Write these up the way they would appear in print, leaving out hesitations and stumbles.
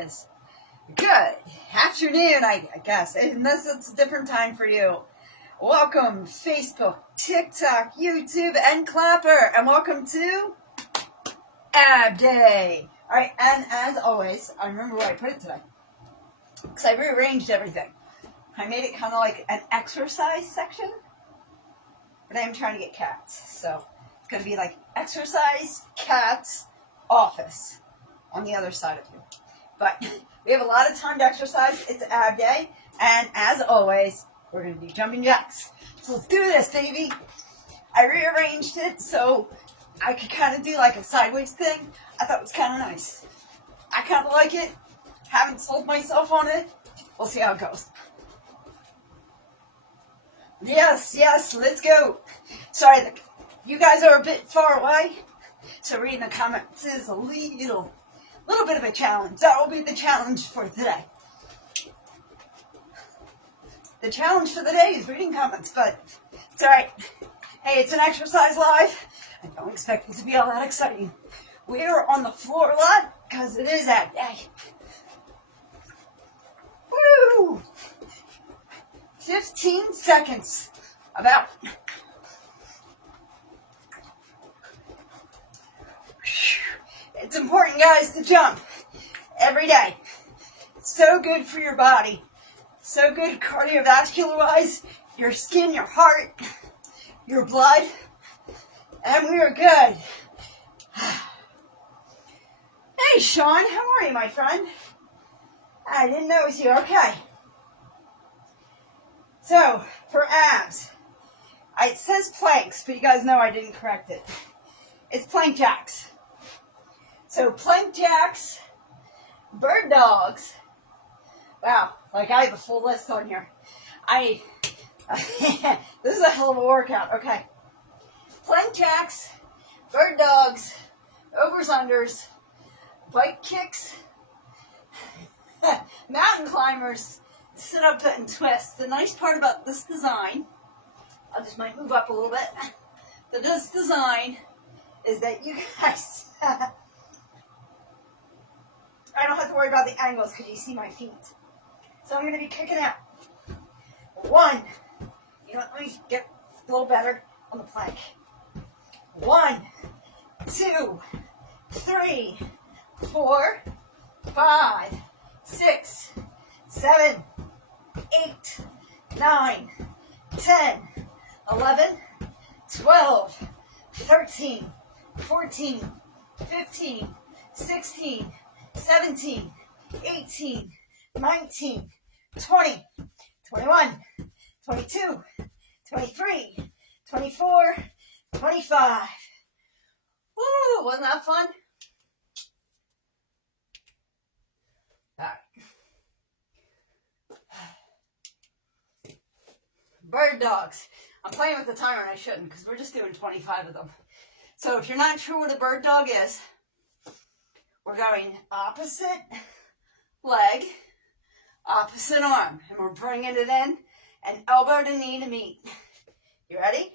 Yes. Good afternoon, I guess, unless it's a different time for you. Welcome, Facebook, TikTok, YouTube, and Clapper, and welcome to Ab Day. All right, and as always, I remember where I put it today because I rearranged everything. I made it kind of like an exercise section, but I'm trying to get cats, so it's going to be like exercise, cats, office on the other side of you. But we have a lot of time to exercise. It's Ab Day. And as always, we're going to do jumping jacks. So let's do this, baby. I rearranged it so I could kind of do like a sideways thing. I thought it was kind of nice. I kind of like it. Haven't sold myself on it. We'll see how it goes. Yes, let's go. Sorry, you guys are a bit far away. So reading the comments is a little bit of a challenge. That will be the challenge for today. The challenge for the day is reading comments, but it's alright. Hey, it's an exercise live. I don't expect it to be all that exciting. We are on the floor a lot because it is Ab Day. Woo! 15 seconds. About. It's important, guys, to jump every day. It's so good for your body. So good cardiovascular-wise, your skin, your heart, your blood. And we are good. Hey, Sean, how are you, my friend? I didn't know it was you. Okay. So, for abs, it says planks, but you guys know I didn't correct it. It's plank jacks. So plank jacks, bird dogs. Wow, like I have a full list on here. This is a hell of a workout. Okay. Plank jacks, bird dogs, overs unders, bike kicks, mountain climbers, sit up and twist. The nice part about this design, I just might move up a little bit. This design is that you guys I don't have to worry about the angles because you see my feet. So I'm going to be kicking out. 1. You know what? Let me get a little better on the plank. 1, 2, 3, 4, 5, 6, 7, 8, 9, 10, 11, 12, 13, 14, 15, 16, 17, 18, 19, 20, 21, 22, 23, 24, 25. Woo, wasn't that fun? All right. Bird dogs. I'm playing with the timer and I shouldn't because we're just doing 25 of them. So if you're not sure what a bird dog is, we're going opposite leg, opposite arm, and we're bringing it in and elbow to knee to meet. You ready?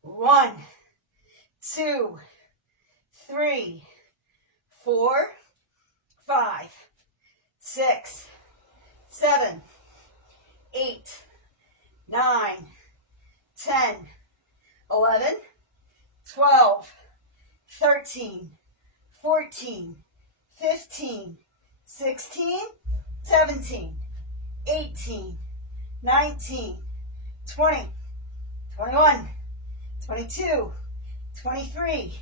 1, 2, 3, 4, 5, 6, 7, 8, 9, 10, 11, 12, 13, 14, 15, 16, 17, 18, 19, 20, 21, 22, 23,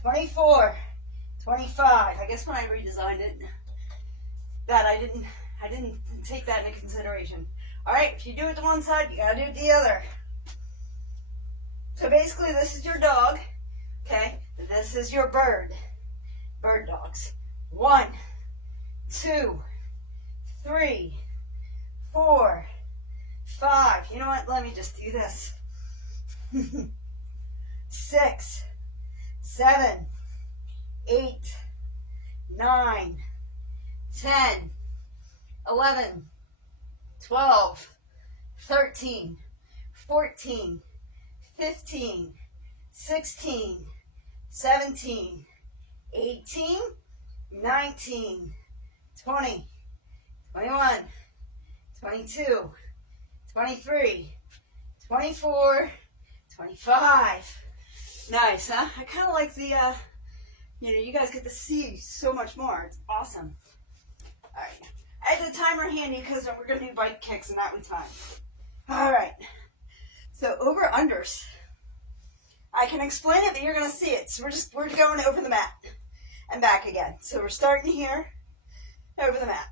24, 25. I guess when I redesigned it, that I didn't take that into consideration. All right, if you do it to one side, you gotta do it the other. So basically, this is your dog, okay? This is your bird. Bird dogs. 1, 2, 3, 4, 5. You know what? Let me just do this. 6, 7, 8, 9, 10, 11, 12, 13, 14, 15, 16, 17, 18, 19, 20, 21, 22, 23, 24, 25. Nice, huh? I kind of like the, you guys get to see so much more. It's awesome. All right. I had the timer handy because we're going to do bike kicks and that with time. All right. So over unders. I can explain it, but you're going to see it. So we're going over the mat and back again. So we're starting here, over the mat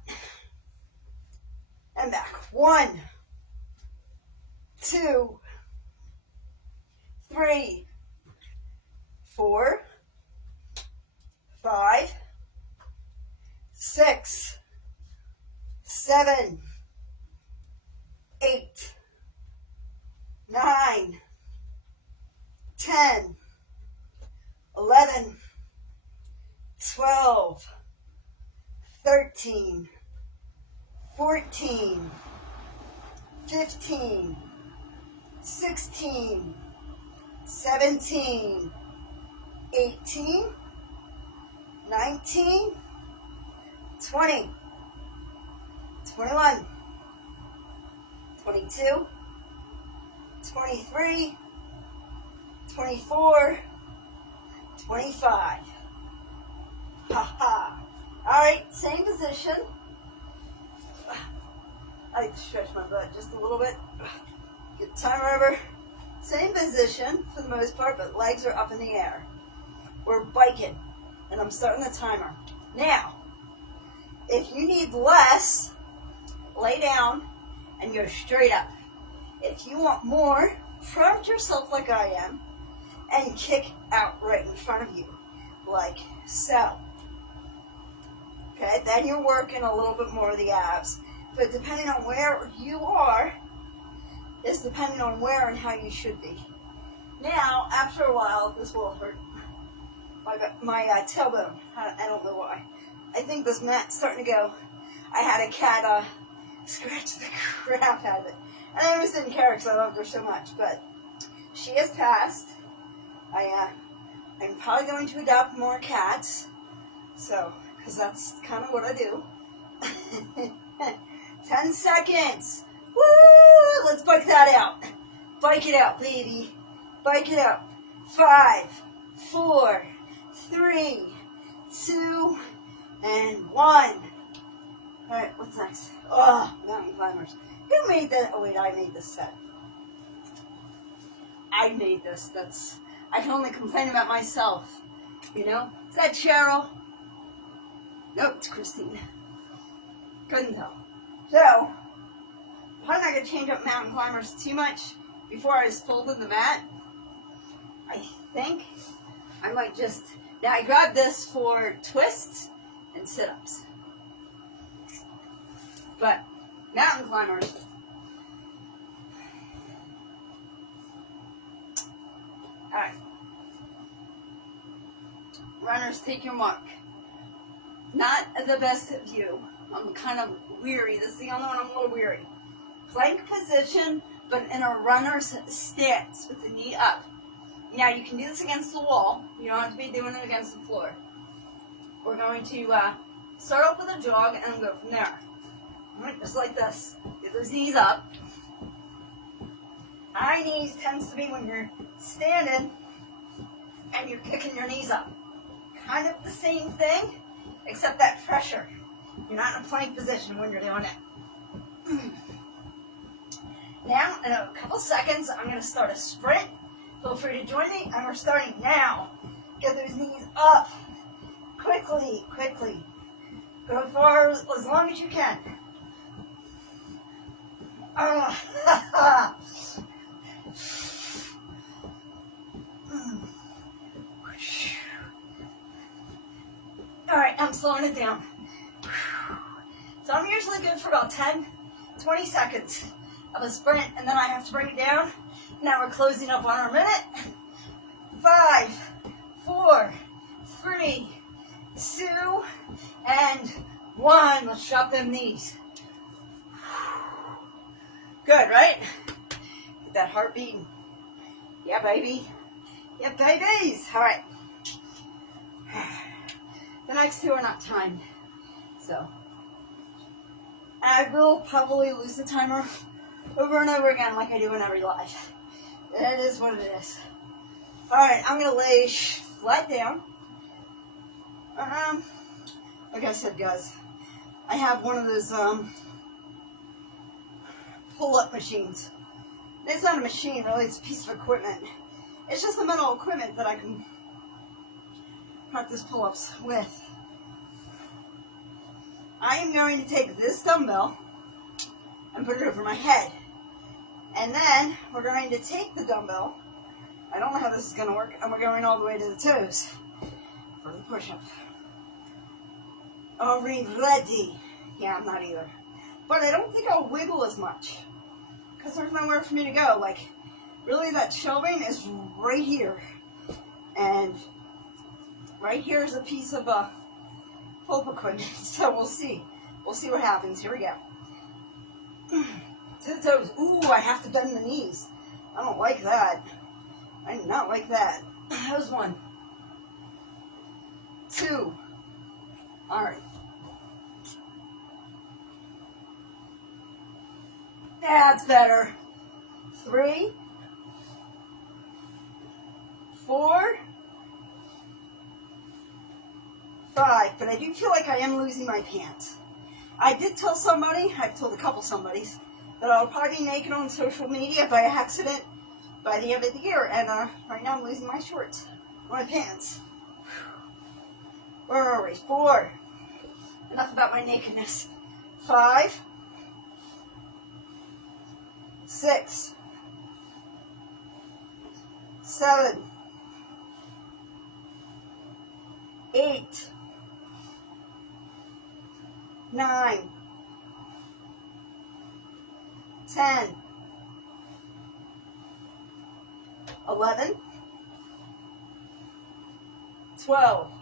and back. 1, 2, 3, 4, 5, 6, 7, 8, 9, 10, 11, 12, 13, 14, 15, 16, 17, 18, 19, 20, 21, 22, 23, 24, 25. Ha ha. All right, same position. I like to stretch my butt just a little bit. Get the timer over. Same position for the most part, but legs are up in the air. We're biking, and I'm starting the timer. Now, if you need less, lay down and go straight up. If you want more, front yourself like I am and kick out right in front of you, like so. Okay, then you're working a little bit more of the abs. But depending on where you are, is depending on where and how you should be. Now, after a while, this will hurt my tailbone. I don't know why. I think this mat's starting to go. I had a cat scratch the crap out of it. And I almost didn't care because I loved her so much. But she has passed. I'm probably going to adopt more cats. So, because that's kind of what I do. 10 seconds. Woo! Let's bike that out. Bike it out, baby. Bike it out. 5, 4, 3, 2, and 1. All right, what's next? Oh, mountain climbers. Who made that? Oh, wait, I made this set. I made this. I can only complain about myself. You know? Is that Cheryl? Nope, it's Christine. Couldn't tell. So, I'm not going to change up mountain climbers too much before I just fold in the mat. I think I might just... Now, I grabbed this for twists and sit-ups. But, mountain climbers... Alright. Runners, take your mark. Not the best view. I'm kind of weary. This is the only one I'm a little weary. Plank position, but in a runner's stance with the knee up. Now, you can do this against the wall. You don't have to be doing it against the floor. We're going to start off with a jog and go from there. All right, just like this. Get those knees up. High knees tends to be when you're standing and you're kicking your knees up. Kind of the same thing, except that pressure. You're not in a plank position when you're doing it. Now, in a couple seconds, I'm going to start a sprint. Feel free to join me, and we're starting now. Get those knees up. Quickly, quickly. Go for as long as you can. Alright, I'm slowing it down. So I'm usually good for about 10, 20 seconds of a sprint, and then I have to bring it down. Now we're closing up on our minute. 5, 4, 3, 2, and 1. Let's drop them knees. Good, right? Get that heart beating. Yeah, baby. Yeah, babies. All right. The next two are not timed. So, I will probably lose the timer over and over again like I do in every live. That is what it is. Alright, I'm going to lay flat down. Like I said, guys, I have one of those pull-up machines. It's not a machine, really. It's a piece of equipment. It's just the mental equipment that I can practice pull-ups with. I am going to take this dumbbell and put it over my head. And then we're going to take the dumbbell. I don't know how this is going to work. And we're going all the way to the toes for the push-up. Are we ready? Yeah, I'm not either. But I don't think I'll wiggle as much, because there's nowhere for me to go. Like, really, that shelving is right here. And right here is a piece of pull-up equipment. So we'll see. We'll see what happens. Here we go. To the toes. Ooh, I have to bend the knees. I don't like that. I do not like that. That was 1. 2. All right. That's better. 3. 4. 5. But I do feel like I am losing my pants. I did tell somebody, I've told a couple somebodies, that I'll probably be naked on social media by accident by the end of the year. And right now I'm losing my shorts, my pants. Where are we? 4. Enough about my nakedness. 5. 6. 7. 8. 9. 10. 11. 12.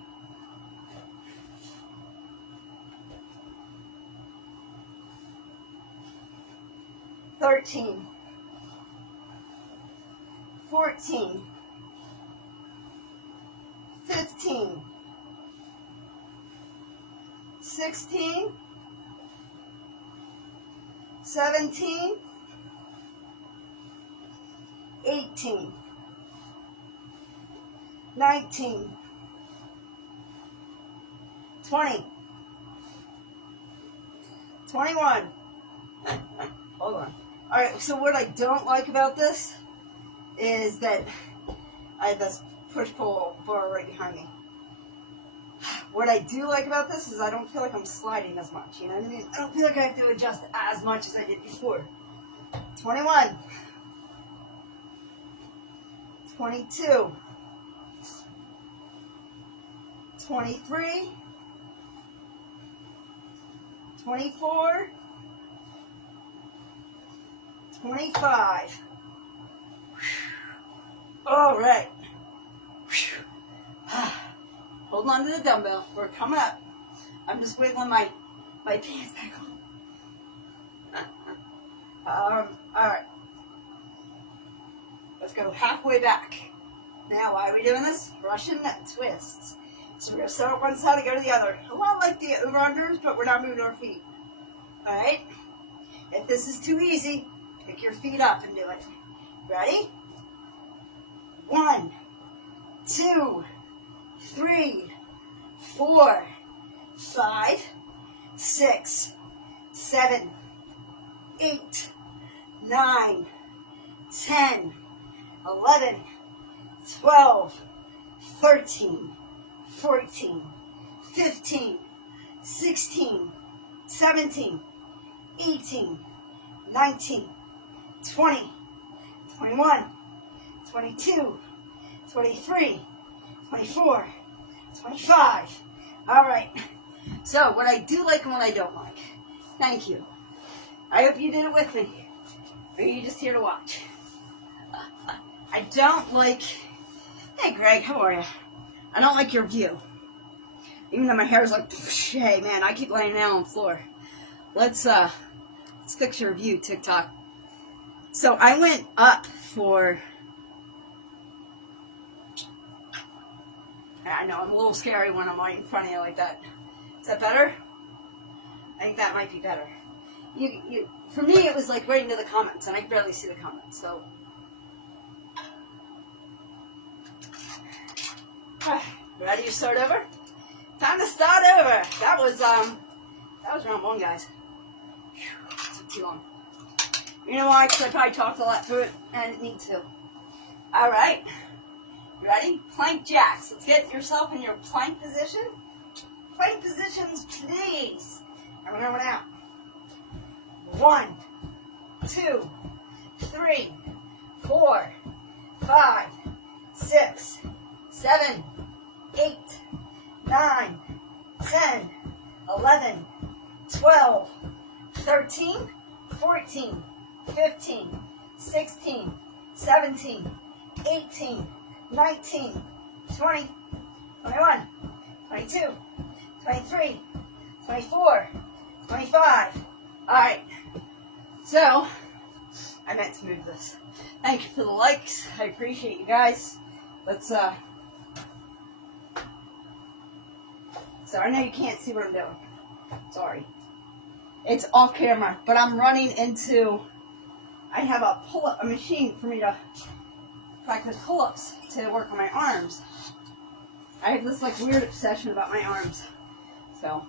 13. 14. 15. 16. 17. 18. 19. 20. 21. Hold on. Alright, so what I don't like about this is that I have this push-pull bar right behind me. What I do like about this is I don't feel like I'm sliding as much, you know what I mean? I don't feel like I have to adjust as much as I did before. 21. 22. 23. 24. 25. All right. Hold on to the dumbbell. We're coming up. I'm just wiggling my pants back on. All right. Let's go halfway back. Now, why are we doing this? Russian twists. So we're going to start on one side and go to the other. A lot like the over-unders, but we're not moving our feet. All right? If this is too easy, pick your feet up and do it. Ready? 1, 2, 3, 4, 5, 6, 7, 8, 9, 10, 11, 12, 13, 14, 15, 16, 17, 18, 19, 20, 21, 22, 23, 24, 25. All right. So, what I do like and what I don't like. Thank you. I hope you did it with me. Or are you just here to watch? I don't like... Hey, Greg, how are you? I don't like your view. Even though my hair is like... Hey, man, I keep laying down on the floor. Let's fix your view, TikTok. So, I went up for... I know, I'm a little scary when I'm right in front of you like that. Is that better? I think that might be better. for me, it was like right into the comments, and I could barely see the comments. So, ready to start over? Time to start over. That was round one, guys. Took too long. You know why? Because I probably talked a lot through it, and I didn't need to. All right. You ready? Plank jacks. Let's get yourself in your plank position. Plank positions, please. And we're going out. 1, 2, 3, 4, 5, 6, 7, 8, 9, 10, 11, 12, 13, 14, 15, 16, 17, 18, 19, 20, 21, 22, 23, 24, 25. All right. So, I meant to move this. Thank you for the likes. I appreciate you guys. Let's, so I know you can't see what I'm doing. Sorry. It's off camera, but I'm running into, I have a machine for me to practice pull-ups to work on my arms. I have this like weird obsession about my arms. So,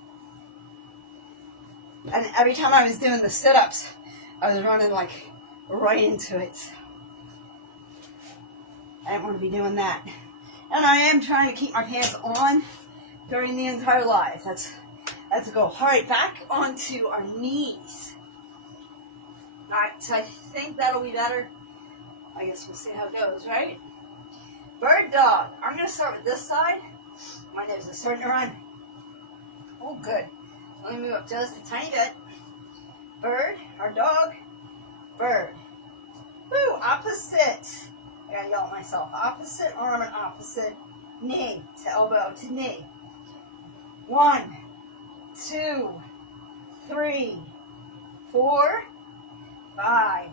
and every time I was doing the sit-ups, I was running like right into it. I didn't want to be doing that. And I am trying to keep my pants on during the entire live. That's a goal. All right, back onto our knees. All right, so I think that'll be better. I guess we'll see how it goes, right? Bird dog. I'm going to start with this side. My nose is starting to run. Oh, good. Let me move up just a tiny bit. Bird, our dog, bird. Woo, opposite. I gotta yell at myself. Opposite arm and opposite knee to elbow to knee. 1, 2, 3, 4, 5,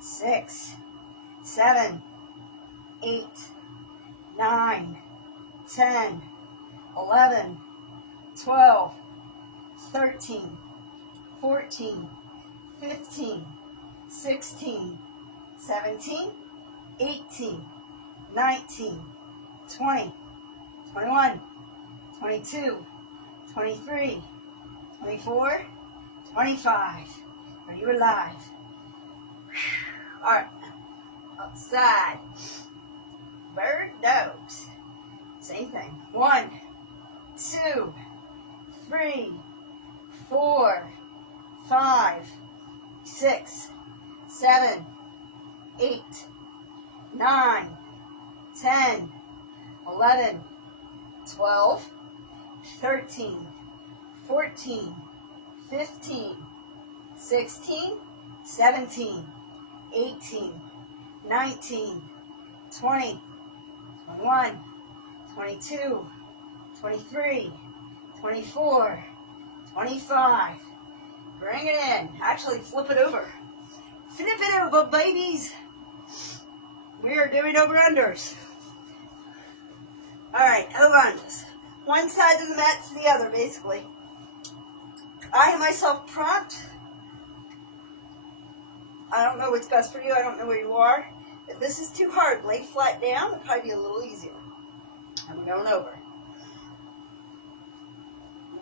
6, 7, 8, 9, 10, 11, 12, 13, 14, 15, 16, 17, 18, 19, 20, 21, 22, 23, 24, 25. Are you alive? All right. Outside. Bird dogs. Same thing. 1, 2, 3, 4, 5, 6, 7, 8, 9, 10, 11, 12, 13, 14, 15, 16, 17, 18, 19, 20, 21, 22, 23, 24, 25. Bring it in. Actually, flip it over. Flip it over, babies. We are doing over-unders. All right, over-unders. One side of the mat to the other, basically. I have myself propped. I don't know what's best for you. I don't know where you are. If this is too hard, lay flat down. It'll probably be a little easier. And we're going over.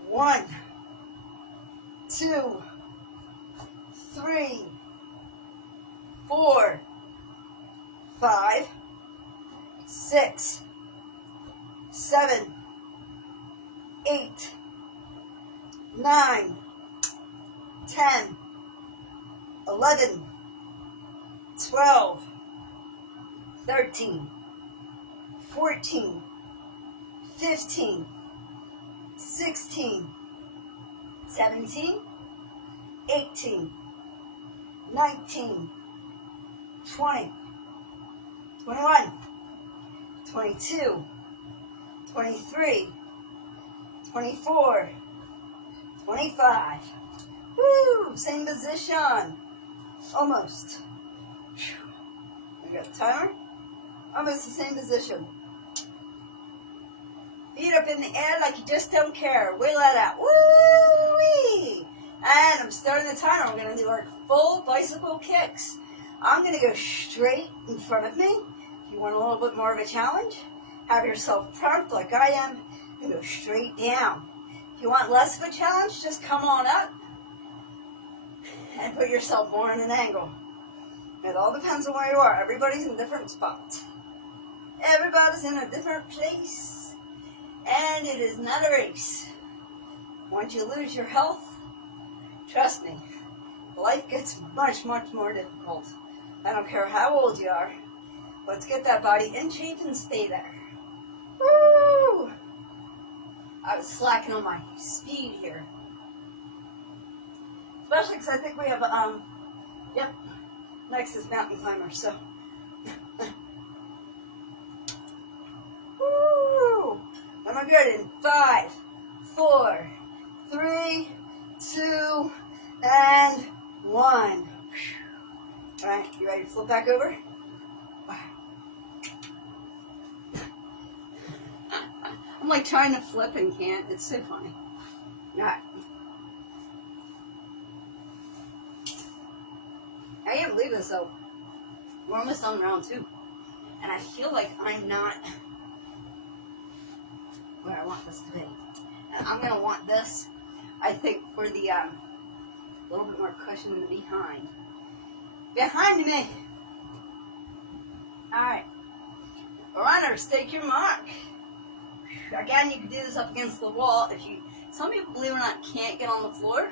1, 2, 3, 4, 5, 6, 7, 8, 9, 10, 11, 12, 13, 14, 15, 16, 17, 18, 19, 20, 21, 22, 23, 24, 25. Woo! Same position. Almost. I got the timer. Almost the same position. Feet up in the air like you just don't care. Wiggle that out. Woo-wee! And I'm starting the timer. We're going to do our full bicycle kicks. I'm going to go straight in front of me. If you want a little bit more of a challenge, have yourself prompt like I am and go straight down. If you want less of a challenge, just come on up and put yourself more in an angle. It all depends on where you are. Everybody's in different spots. Everybody's in a different place. And it is not a race. Once you lose your health, trust me, life gets much, much more difficult. I don't care how old you are. Let's get that body in shape and stay there. Woo! I was slacking on my speed here. Especially because I think we have, next is mountain climber, so. Woo! Am I good? In 5, 4, 3, 2, and 1. Alright, you ready to flip back over? Wow. I'm like trying to flip and can't. It's so funny. Alright. I can't believe this though. We're almost on round 2. And I feel like I'm not where I want this to be. And I'm going to want this, I think, for the little bit more cushion in the behind. Behind me. Alright. Runners, take your mark. Again, you can do this up against the wall. Some people, believe it or not, can't get on the floor.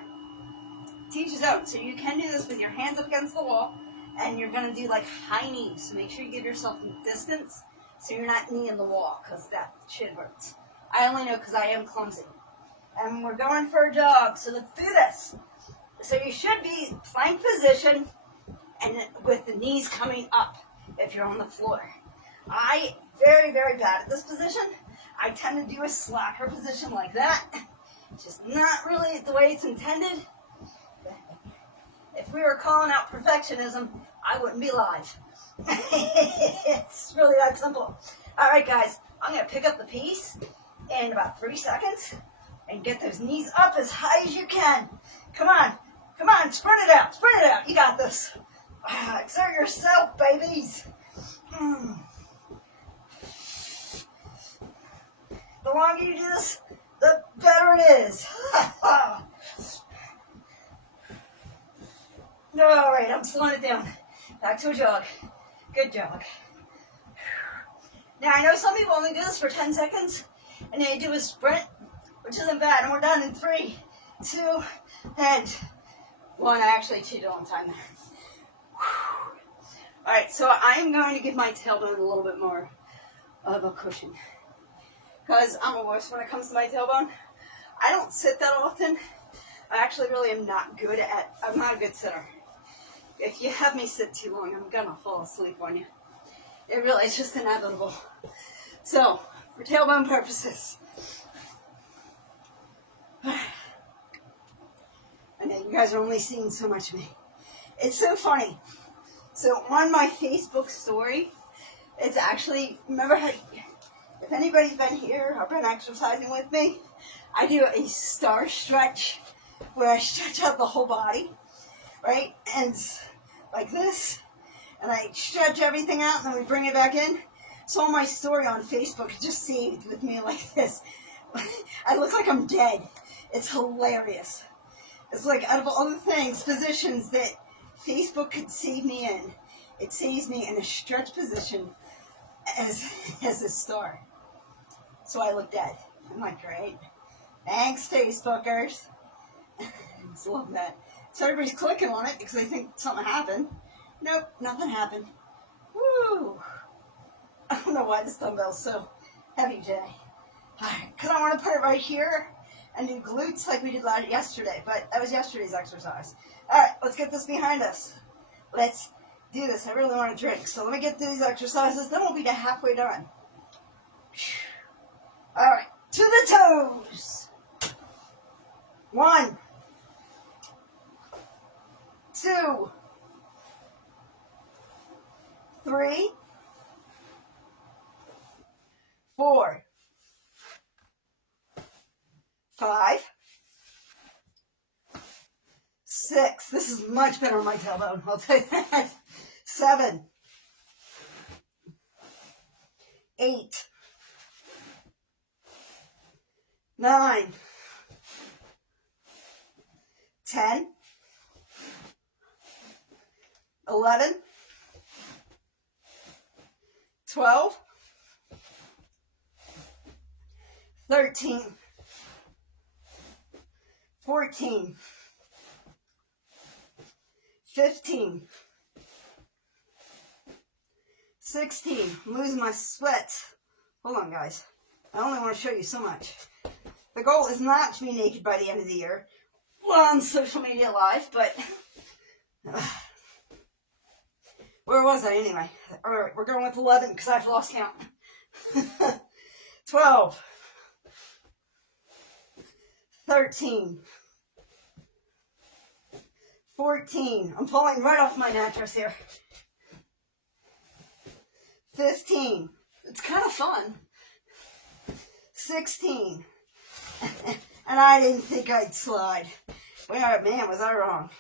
Teach his own. So you can do this with your hands up against the wall, and you're going to do like high knees. So make sure you give yourself some distance so you're not kneeing the wall, because that shit hurts. I only know because I am clumsy. And we're going for a jog, so let's do this. So you should be plank position and with the knees coming up if you're on the floor. I very, very bad at this position. I tend to do a slacker position like that. Just not really the way it's intended. If we were calling out perfectionism, I wouldn't be live. It's really that simple. All right, guys, I'm going to pick up the piece in about 3 seconds and get those knees up as high as you can. Come on, sprint it out, you got this. Exert yourself, babies. The longer you do this, the better it is. All right, I'm slowing it down. Back to a jog. Good jog. Now, I know some people only do this for 10 seconds, and they do a sprint, which isn't bad. And we're done in 3, 2, and 1. I actually cheated on time there. All right, so I am going to give my tailbone a little bit more of a cushion, because I'm a wuss when it comes to my tailbone. I don't sit that often. I actually really am not good at, I'm not a good sitter. If you have me sit too long, I'm gonna fall asleep on you. It really is just inevitable. So, for tailbone purposes, I know you guys are only seeing so much of me. It's so funny. So on my Facebook story, it's actually, remember how, if anybody's been here or been exercising with me, I do a star stretch where I stretch out the whole body, right? And like this, and I stretch everything out, and then we bring it back in. So on my story on Facebook, it just saved with me like this. I look like I'm dead. It's hilarious. It's like, out of all the things, positions that Facebook could save me in, it saves me in a stretch position as a star. So I look dead. I'm like, great. Thanks, Facebookers. I just love that. So everybody's clicking on it because they think something happened. Nope, nothing happened. Woo! I don't know why this dumbbell's so heavy today. Because I want to put it right here and do glutes like we did yesterday. But that was yesterday's exercise. Alright, let's get this behind us. Let's do this. I really want to drink. So let me get through these exercises. Then we'll be halfway done. Alright, to the toes. 1, 2, 3, 4, 5, 6. This is much better on my tailbone, I'll tell you that. 7. 8. 9. 10. 11. 12. 13. 14. 15. 16. I'm losing my sweat. Hold on, guys. I only want to show you so much. The goal is not to be naked by the end of the year. Well, on social media live, but where was I anyway? All right, we're going with 11 because I've lost count. 12. 13. 14. I'm falling right off my mattress here. 15. It's kind of fun. 16. And I didn't think I'd slide. Well, man, was I wrong.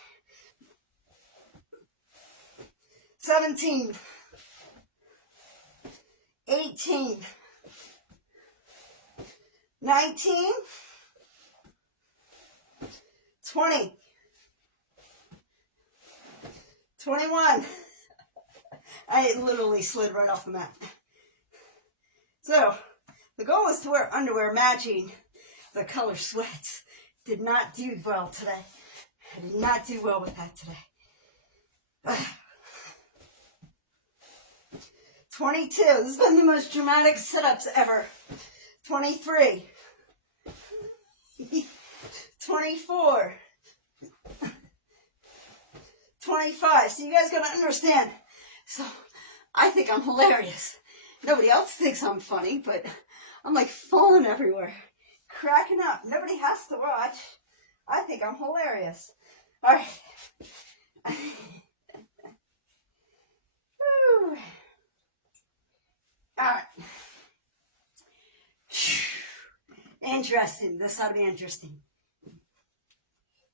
17. 18. 19. 20. 21. I literally slid right off the mat. So, the goal is to wear underwear matching the color sweats. Did not do well today. I did not do well with that today. 22. This has been the most dramatic sit-ups ever. 23. 24. 25. So you guys gotta understand. So I think I'm hilarious. Nobody else thinks I'm funny, but I'm like falling everywhere. Cracking up. Nobody has to watch. I think I'm hilarious. Alright. Alright. Interesting. This ought to be interesting.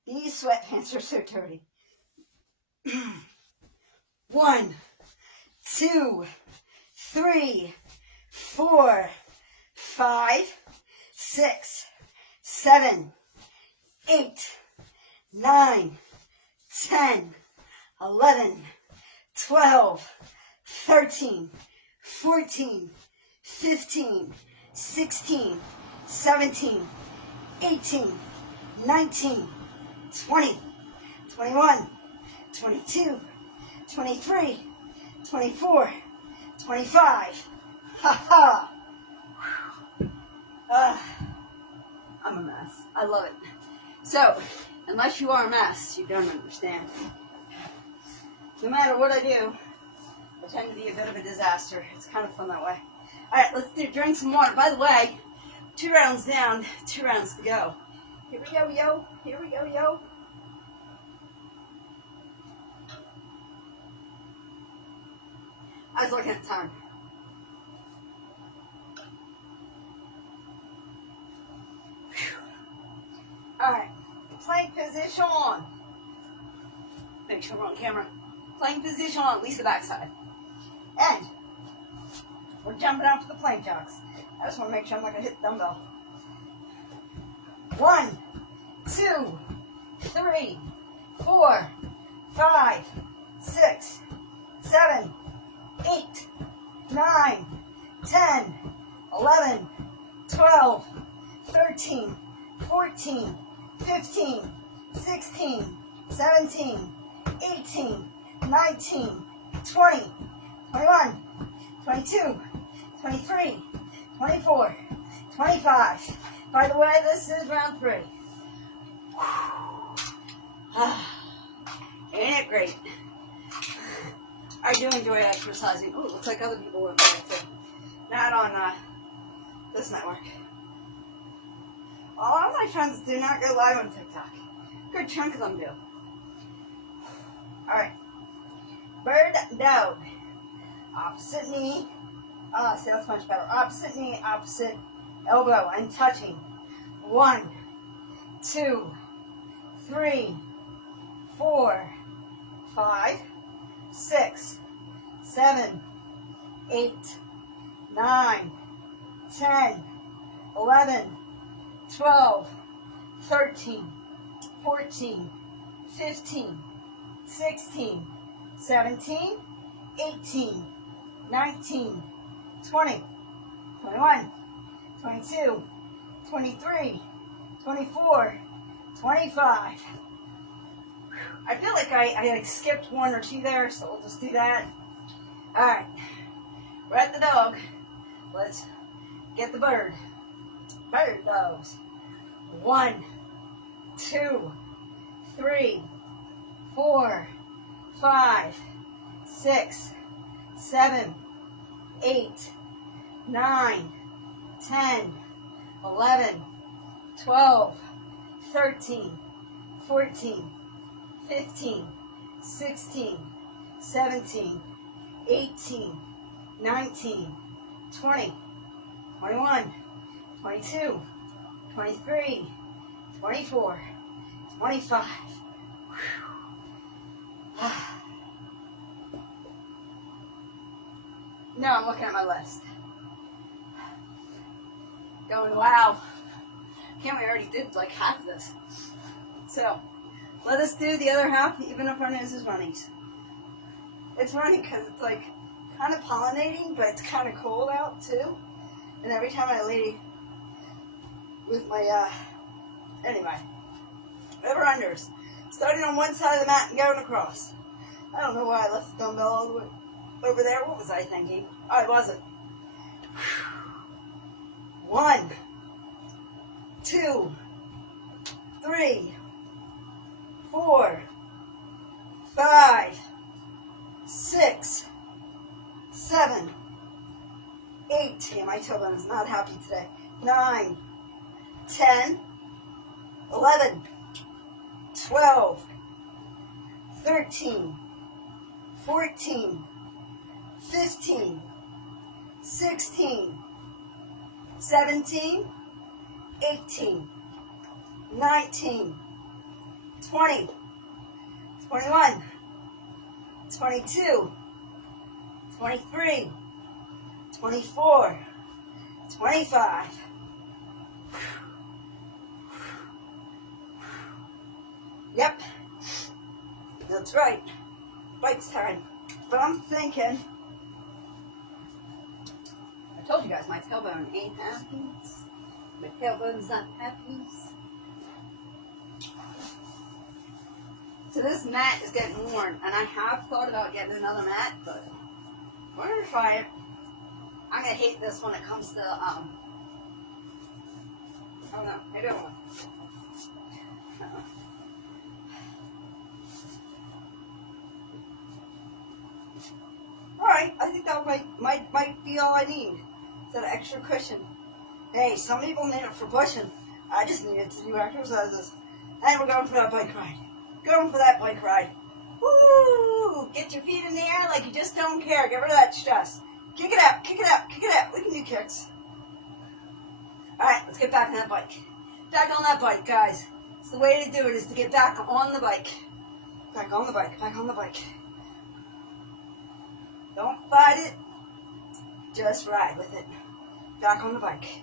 These sweatpants are so dirty. 1, 2, 3, 4, 5, 6, 7, 8, 9, 10, 11, 12, 13, 14, 15, 16, 17, 18, 19, 20, 21, 22, 23, 24, 25. Ha ha! I'm a mess. I love it. So, unless you are a mess, you don't understand. No matter what I do, I tend to be a bit of a disaster. It's kind of fun that way. Alright, let's drink some water. By the way, 2 rounds down, 2 rounds to go. Here we go, yo. Here we go, yo. I was looking at the time. Alright, plank position. Make sure we're on camera. Plank position on at least the backside. And we're jumping out for the plank jocks. I just want to make sure I'm not going to hit the dumbbell. 1, 2, 3, 4, 5, 6, 7, 8, 9, 10, 11, 12, 13, 14, 15, 16, 17, 18, 19, 20, 21, 22, 23, 24, 25. By the way, this is round 3. Ain't it great? I do enjoy exercising. Oh, looks like other people enjoy it too. Not on this network. A lot of my friends do not go live on TikTok. A good chunk of them do. Alright. Bird dog. Opposite knee. See, that's much better. Opposite knee, opposite elbow, and touching. 1, 2, 3, 4, 5, 6, 7, 8, 9, 10, 11, 12, 13, 14, 15, 16, 17, 18, 19, 20, 21, 22, 23, 24, 25. I feel like I like skipped 1 or 2 there, so we'll just do that. All right, we're at the dog. Let's get the bird. Bird dogs. 1, 2, 3, 4, 5, 6, 7, 8, 9, 10, 11, 12, 13, 14, 15, 16, 17, 18, 19, 20, 21, 22, 23, 24, 25. Now I'm looking at my list. Going, wow. Can't we already did like half of this? So, let us do the other half, even if our nose is running. It's running because it's like kind of pollinating, but it's kind of cold out too. And every time I lay with my, anyway, over-unders. Starting on one side of the mat and going across. I don't know why I left the dumbbell all the way over there. What was I thinking? I wasn't. 1, 2, 3, 4, 5, 6, 7, 8. Yeah, my tailbone is not happy today. 9, 10, 11, 12, 13, 14, 15, 16, 17, 18, 19, 20, 21, 22, 23, 24, 25. Yep, that's right. Bike's time. But I'm thinking, I told you guys my tailbone ain't happy. My tailbone's not happy. So this mat is getting worn, and I have thought about getting another mat, but I wonder if I'm gonna hate this when it comes to oh no, maybe I won't. Alright, I think that might be all I need. Is that extra cushion. Hey, some people need it for pushing. I just need it to do exercises. And we're going for that bike ride. Going for that bike ride. Woo! Get your feet in the air like you just don't care. Get rid of that stress. Kick it out, kick it out, kick it out. We can do kicks. Alright, let's get back on that bike. Back on that bike, guys. It's the way to do it is to get back on the bike. Back on the bike, back on the bike. Don't fight it. Just ride with it. Back on the bike.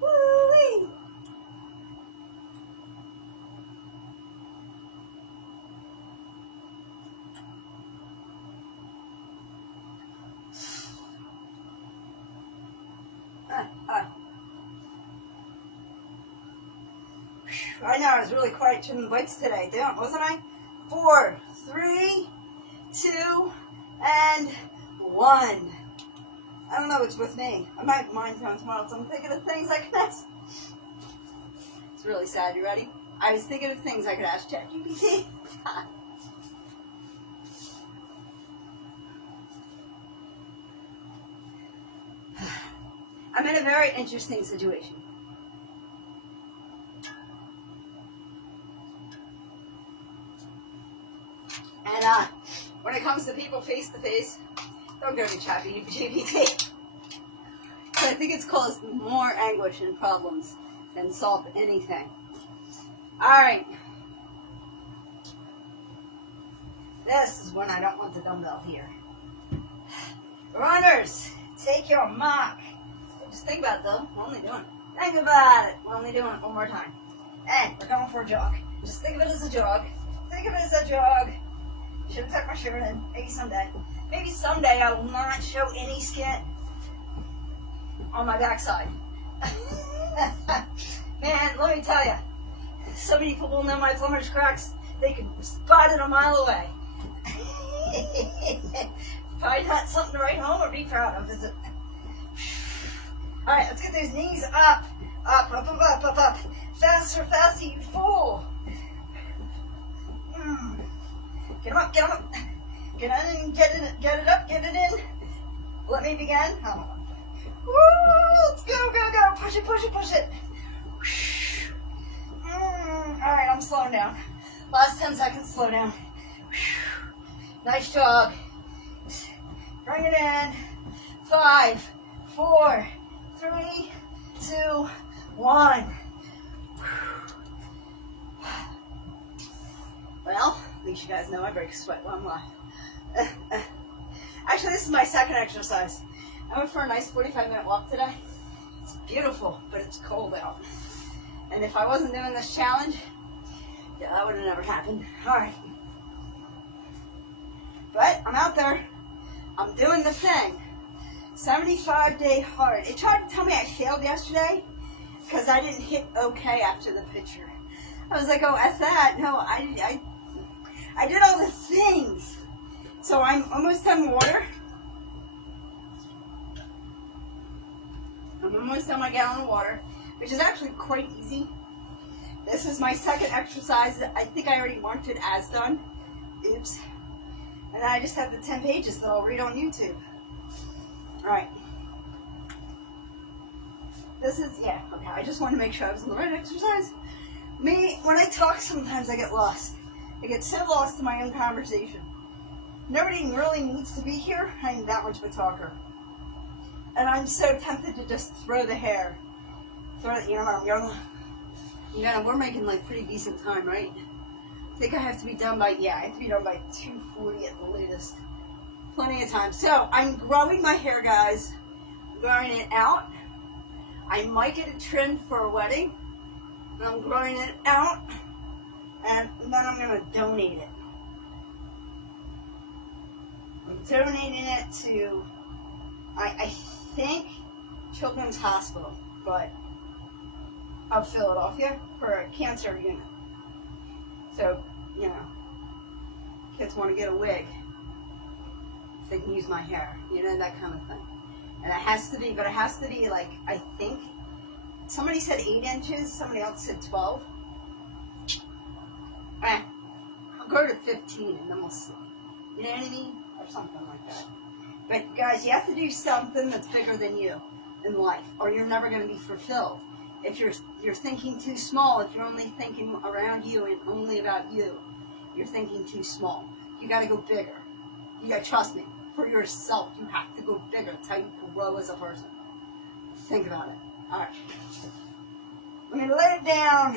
Woo-wee. I know I was really quiet trimming the bikes today, wasn't I? 4, 3, 2, and 1. I don't know, it's with me. I might mind time tomorrow, so I'm thinking of things I can ask. It's really sad. You ready? I was thinking of things I could ask ChatGPT. I'm in a very interesting situation. And when it comes to people face to face, don't go to ChatGPT. I think it's caused more anguish and problems than solved anything. All right. This is when I don't want the dumbbell here. Runners, take your mark. Just think about it though. We're only doing it. Think about it. We're only doing it one more time. And we're going for a jog. Just think of it as a jog. Think of it as a jog. Should have tucked my shirt in. Maybe someday. Maybe someday I will not show any skin on my backside. Man, let me tell you. So many people know my plumber's cracks. They can spot it a mile away. Probably not something to write home or be proud of, is it? Alright, let's get those knees up. Up, up, up, up, up, up. Faster, faster, you fool. Get them up, get them up. Get in, get it up, get it in. Let me begin. Woo, let's go, go, go. Push it, push it, push it. Alright, I'm slowing down. Last 10 seconds, slow down. Nice jog. Bring it in. 5, 4, 3, 2, 1. Well, at least you guys know I break a sweat while I'm live. Actually, this is my second exercise. I went for a nice 45-minute walk today. It's beautiful, but it's cold out. And if I wasn't doing this challenge, yeah, that would have never happened. All right. But I'm out there. I'm doing the thing. 75-day hard. It tried to tell me I failed yesterday because I didn't hit okay after the picture. I was like, oh, F that. No, I did all the things. So I'm almost done water. I'm almost done my gallon of water, which is actually quite easy. This is my second exercise. I think I already marked it as done. Oops. And I just have the 10 pages that I'll read on YouTube. All right. This is, yeah, okay. I just want to make sure I was on the right exercise. Me, when I talk, sometimes I get lost. I get so lost in my own conversation. Nobody really needs to be here. I'm that much of a talker. And I'm so tempted to just throw the hair. Throw it, we're making like pretty decent time, right? I think I have to be done by, I have to be done by 2:40 at the latest. Plenty of time. So, I'm growing my hair, guys. I'm growing it out. I might get it trimmed for a wedding. And I'm growing it out. And then I'm going to donate it. I'm donating it to, I think, Children's Hospital, but of Philadelphia for a cancer unit. So, kids want to get a wig. They can use my hair, that kind of thing. And it has to be, like, I think, somebody said 8 inches, somebody else said 12. I'll go to 15 and then we'll see. You know what I mean? Or something like that. But guys, you have to do something that's bigger than you in life, or you're never going to be fulfilled. If you're thinking too small, if you're only thinking around you and only about you, you're thinking too small. You got to go bigger. You got to trust me. For yourself, you have to go bigger. It's how you grow as a person. Think about it. All right. I'm going to lay it down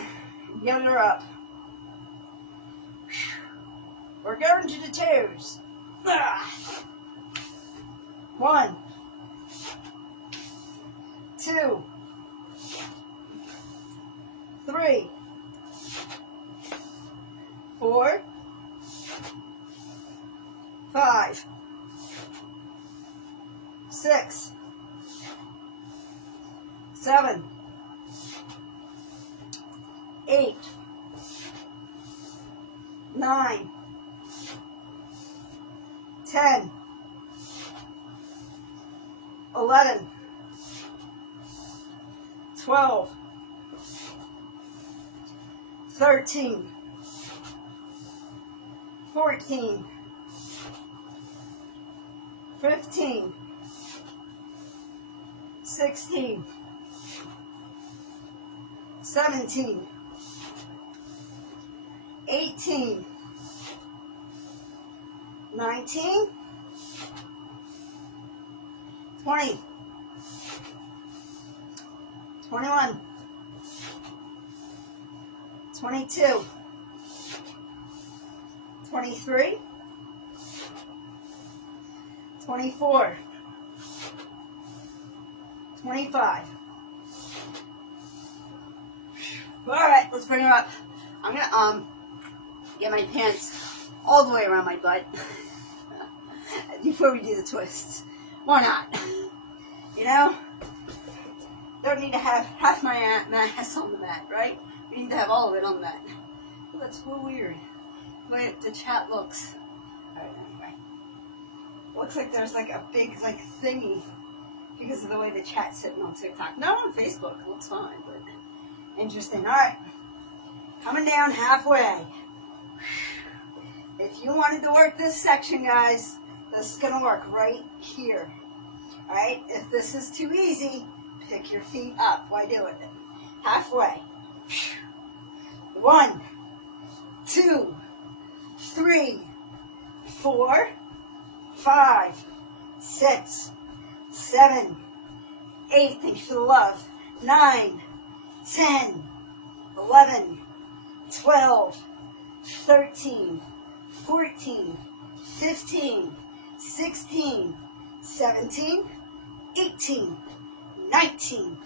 and get her up. We're going to the toes. 1, 2, 3, 4, 5, 6, 7, 8, 9, 10, 11, 12, 13, 14, 15, 16, 17, 18, 19, 20, 21, 22, 23, 24, 25. All right, let's bring her up. I'm gonna get my pants all the way around my butt before we do the twists. Why not? You know, don't need to have half my ass on the mat, right? We need to have all of it on the mat. Oh, that's so weird. The way the chat looks. All right, anyway. Looks like there's like a big like thingy because of the way the chat's sitting on TikTok. No, on Facebook, it looks fine, but interesting. All right, coming down halfway. If you wanted to work this section, guys, this is gonna work right here. All right, if this is too easy, pick your feet up. Why do it? Halfway. 1, 2, 3, 4, 5, 6, 7, 8, thank you for the love, 9, 10, 11, 12, 13, 14, 15, 16, 17, 18, 19,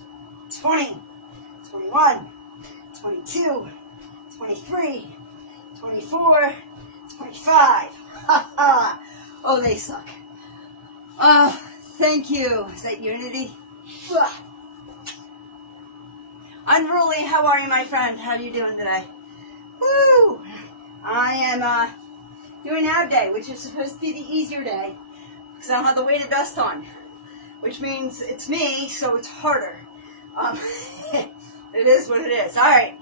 20, 21, 22, 23, 24, 25. Ha ha! Oh, they suck. Oh, thank you. Is that Unity? Unruly, how are you, my friend? How are you doing today? Woo! I am doing ab day, which is supposed to be the easier day because I don't have the weighted vest on, which means it's me, so it's harder. It is what it is. All right.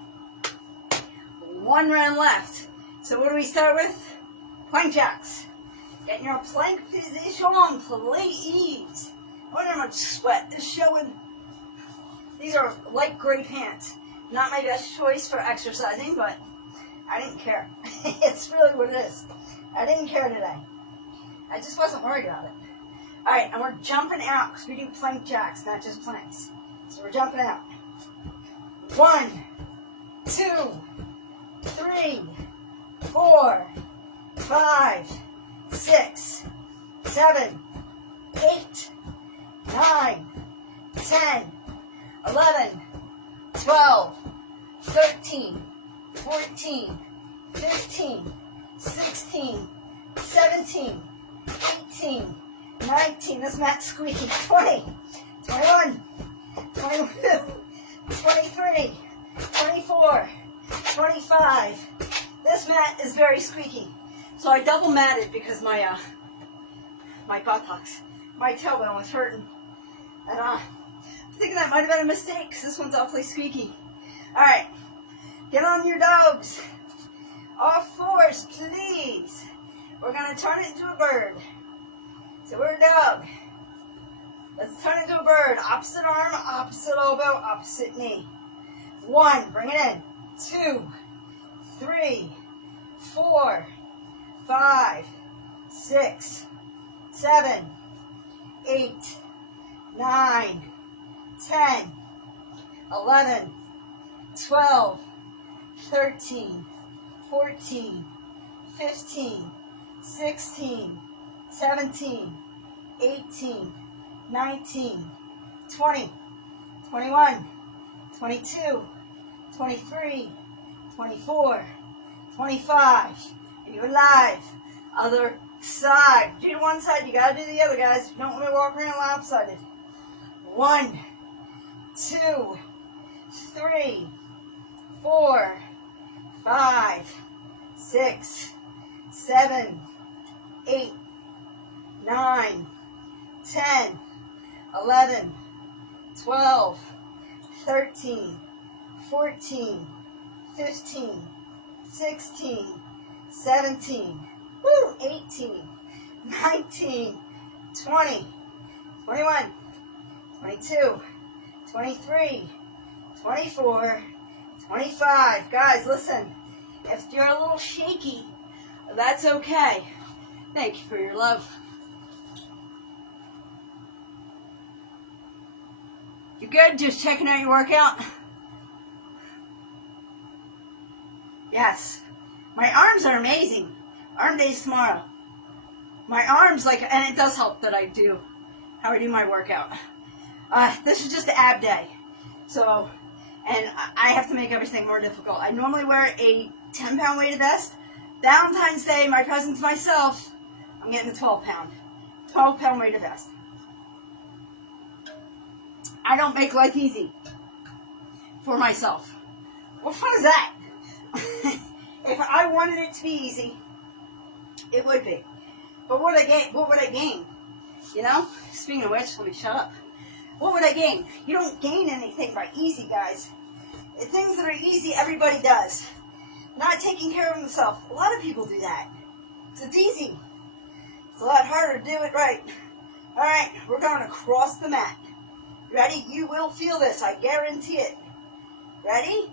1 round left. So what do we start with? Plank jacks. Get in your plank position, please. I wonder how much sweat is showing. These are light gray pants. Not my best choice for exercising, but I didn't care. It's really what it is. I didn't care today. I just wasn't worried about it. All right, and we're jumping out because we do plank jacks, not just planks. So we're jumping out. 1, 2, 3, 4, 5, 6, 7, 8, 9, 10, 11, 12, 13, 14, 15, 16, 17, 18, 19, this mat's squeaky, 20, 21, 22, 23, 24, 25. This mat is very squeaky. So I double matted because my buttocks, my tailbone was hurting. And I'm thinking that might have been a mistake because this one's awfully squeaky. All right, get on your dogs. All fours, please. We're going to turn it into a bird. So we're a dog. Let's turn it into a bird. Opposite arm, opposite elbow, opposite knee. 1, bring it in. 2, 3, 4, 5, 6, 7, 8, 9, 10, 11, 12, 13, 14, 15, 16, 17, 18, 19, 20, 21, 22, 23, 24, 25. And you're live. Other side. Do one side, you gotta do the other, guys. You don't want to walk around lopsided. 1, 2, 3, 4, 5, 6, 7, 8, 9, 10, 11, 12, 13, 14, 15, 16, 17, 18, 19, 20, 21, 22, 23, 24, 25. Guys, listen, if you're a little shaky, that's okay. Thank you for your love. You good? Just checking out your workout? Yes. My arms are amazing. Arm days tomorrow. My arms, and it does help that I do how I do my workout. This is just ab day. So, and I have to make everything more difficult. I normally wear a 10-pound weighted vest. Valentine's Day, my present to myself, I'm getting a 12-pound weighted vest. I don't make life easy for myself. What fun is that? If I wanted it to be easy, it would be. But what would I gain? You know? Speaking of which, let me shut up. What would I gain? You don't gain anything by easy, guys. The things that are easy, everybody does. Not taking care of themselves. A lot of people do that. So it's easy. It's a lot harder to do it right. All right, we're going across the mat. Ready? You will feel this. I guarantee it. Ready?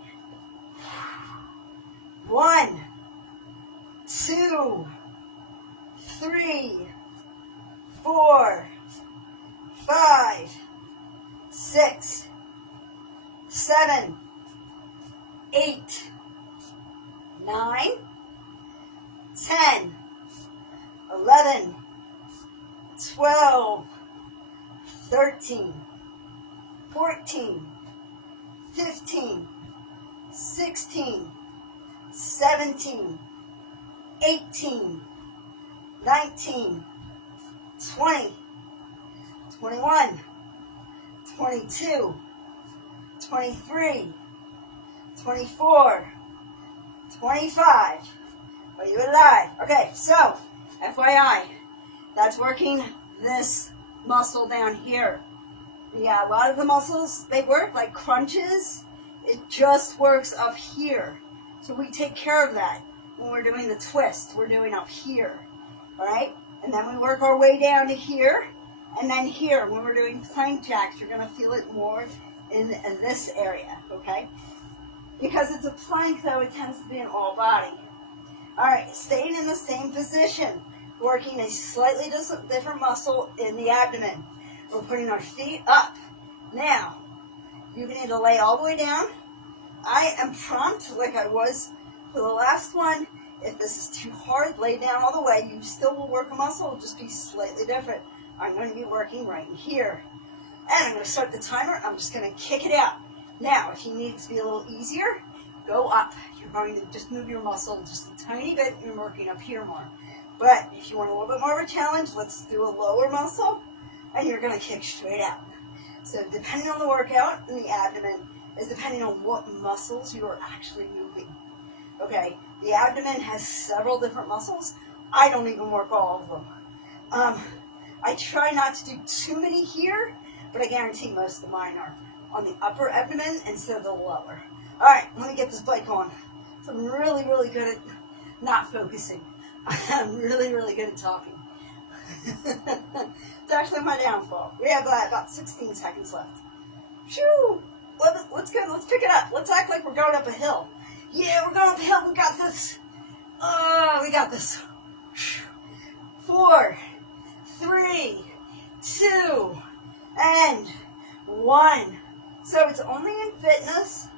1, 2, 3, 4, 5, 6, 7, 8, 9, 10, 11, 12, 13, 14, 15, 16, 17, 18, 19, 20, 21, 22, 23, 24, 25. Are you alive? Okay, so, FYI, that's working this muscle down here. Yeah, a lot of the muscles, they work like crunches. It just works up here. So we take care of that when we're doing the twist. We're doing up here, all right? And then we work our way down to here, and then here. When we're doing plank jacks, you're going to feel it more in this area, okay? Because it's a plank, though, it tends to be an all body. All right, staying in the same position, working a slightly different muscle in the abdomen. We're putting our feet up. Now, you can either lay all the way down. I am prompt like I was for the last one. If this is too hard, lay down all the way. You still will work a muscle, it'll just be slightly different. I'm going to be working right here. And I'm going to start the timer. I'm just going to kick it out. Now, if you need it to be a little easier, go up. You're going to just move your muscle just a tiny bit. You're working up here more. But if you want a little bit more of a challenge, let's do a lower muscle, and you're going to kick straight out. So depending on the workout in the abdomen is depending on what muscles you are actually moving. Okay, the abdomen has several different muscles. I don't even work all of them. I try not to do too many here, but I guarantee most of mine are on the upper abdomen instead of the lower. All right, let me get this bike on. So I'm really, really good at not focusing. I'm really, really good at talking. It's actually my downfall. We have about 16 seconds left. Phew! Let's go. Let's pick it up. Let's act like we're going up a hill. Yeah, we're going up a hill. We got this. Oh, we got this. 4, 3, 2, and 1. So it's only in fitness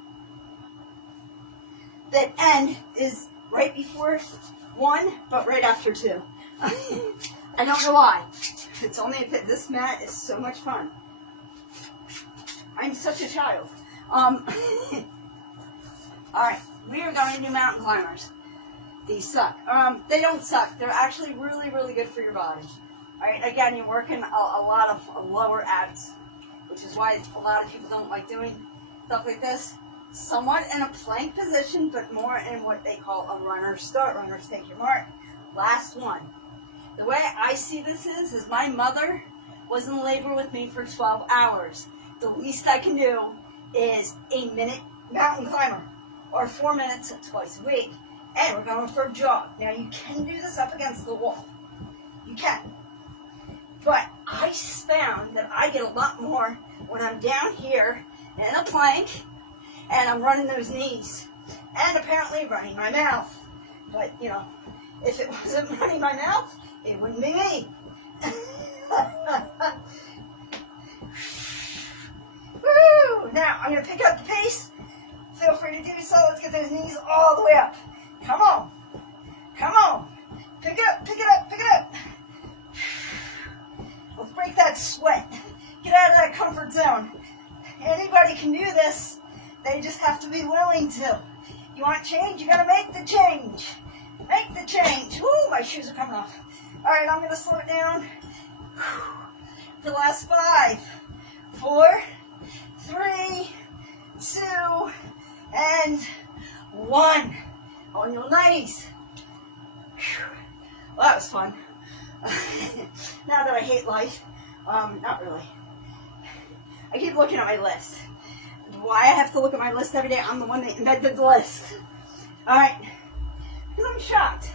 that end is right before 1, but right after 2. I don't know why. It's only if this mat is so much fun. I'm such a child. All right, we are going to do mountain climbers. These suck. They don't suck. They're actually really, really good for your body. All right, again, you're working a lot of lower abs, which is why a lot of people don't like doing stuff like this. Somewhat in a plank position, but more in what they call a runner start. Runners, take your mark. Last one. The way I see this is my mother was in labor with me for 12 hours. The least I can do is a minute mountain climber, or 4 minutes twice a week. And we're going for a jog. Now you can do this up against the wall. You can. But I found that I get a lot more when I'm down here in a plank and I'm running those knees. And apparently running my mouth. But, you know, if it wasn't running my mouth, it wouldn't be me. Woo! Now, I'm going to pick up the pace. Feel free to do so. Let's get those knees all the way up. Come on. Come on. Pick it up, pick it up, pick it up. Let's break that sweat. Get out of that comfort zone. Anybody can do this. They just have to be willing to. You want change? You got to make the change. Make the change. Woo, my shoes are coming off. All right, I'm going to slow it down. The last 5, 4, 3, 2, and 1. On your knees. Well, that was fun. Now that I hate life, not really. I keep looking at my list. Why I have to look at my list every day? I'm the one that invented the list. All right, because I'm shocked.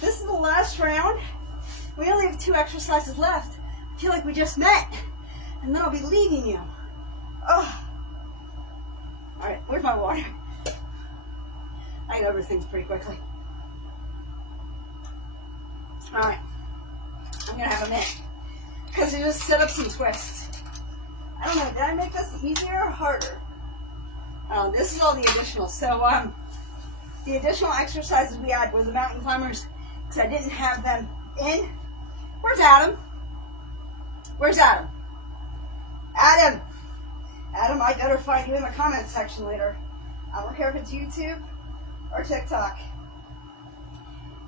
This is the last round. We only have 2 exercises left. I feel like we just met, and then I'll be leaving you. Oh. All right, where's my water? I go over things pretty quickly. All right, I'm gonna have a minute because you just sit-ups and twists. I don't know, did I make this easier or harder? This is all the additional. So the additional exercises we had were the mountain climbers because I didn't have them in. Where's Adam? Where's Adam? Adam! Adam, I better find you in the comments section later. I don't care if it's YouTube or TikTok.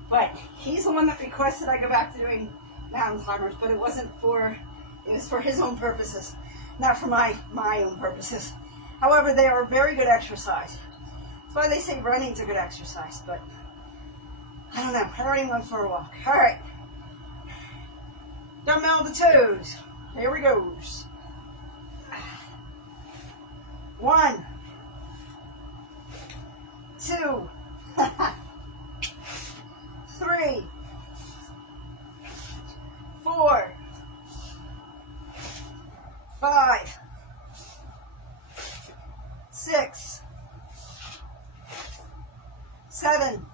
But he's the one that requested I go back to doing mountain climbers, but it was for his own purposes, not for my own purposes. However, they are a very good exercise. That's why they say running's a good exercise, but I don't know. I already went for a walk. All right. Dumbbell the toes. Here we go. 1, 2, 3, 4, 5, 6, 7,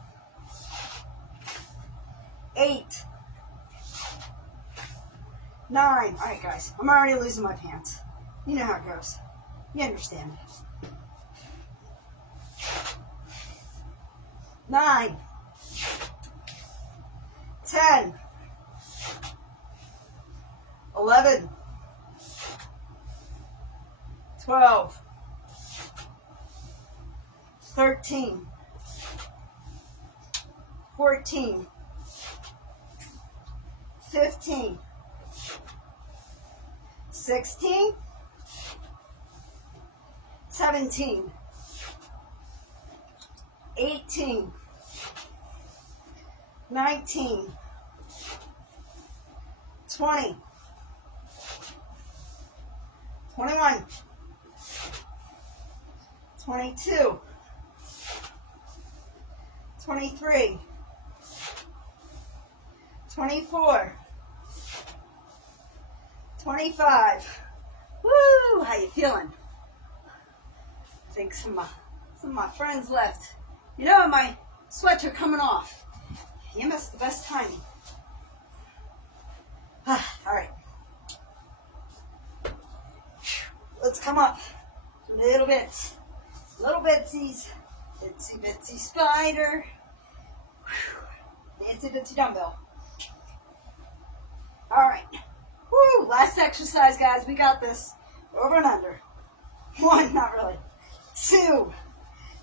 8, 9. All right, guys, I'm already losing my pants. You know how it goes. You understand. 9, 10, 11, 12, 13, 14, 15, 16, 17, 18, 19, 20, 21, 22, 23, 24, 25. Woo! How you feeling? I think some of my friends left. You know, my sweats are coming off. You missed the best timing. All right. Let's come up. Little bits. Little bitsies. Itsy bitsy spider. Itsy bitsy dumbbell. All right. Woo! Last exercise, guys. We got this. Over and under. 1, not really. 2,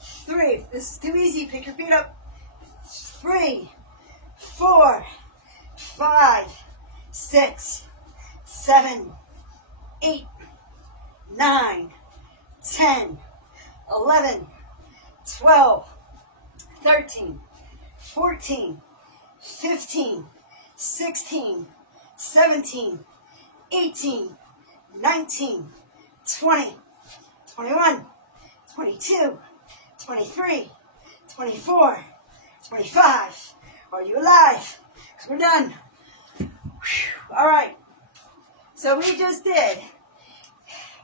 3. If this is too easy, pick your feet up. 3, 4, 5, 6, 7, 8, 9, 10, 11, 12, 13, 14, 15, 16, 17, 18, 19, 20, 21, 22, 23, 24, 25. Are you alive? Because we're done. All right. So we just did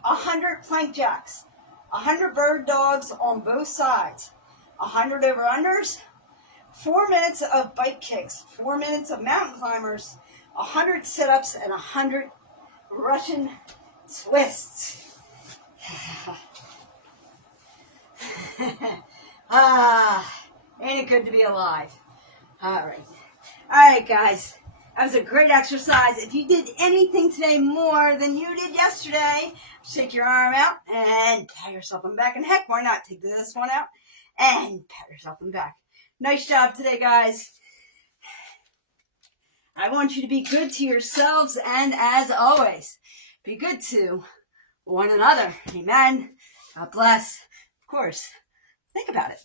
100 plank jacks, 100 bird dogs on both sides, 100 over-unders, 4 minutes of bike kicks, 4 minutes of mountain climbers, 100 sit-ups, and 100 Russian twists. Ain't it good to be alive? All right, guys. That was a great exercise. If you did anything today more than you did yesterday, shake your arm out and pat yourself on the back. And heck, why not take this one out and pat yourself on the back. Nice job today, guys. I want you to be good to yourselves, and as always, be good to one another. Amen. God bless. Of course, think about it.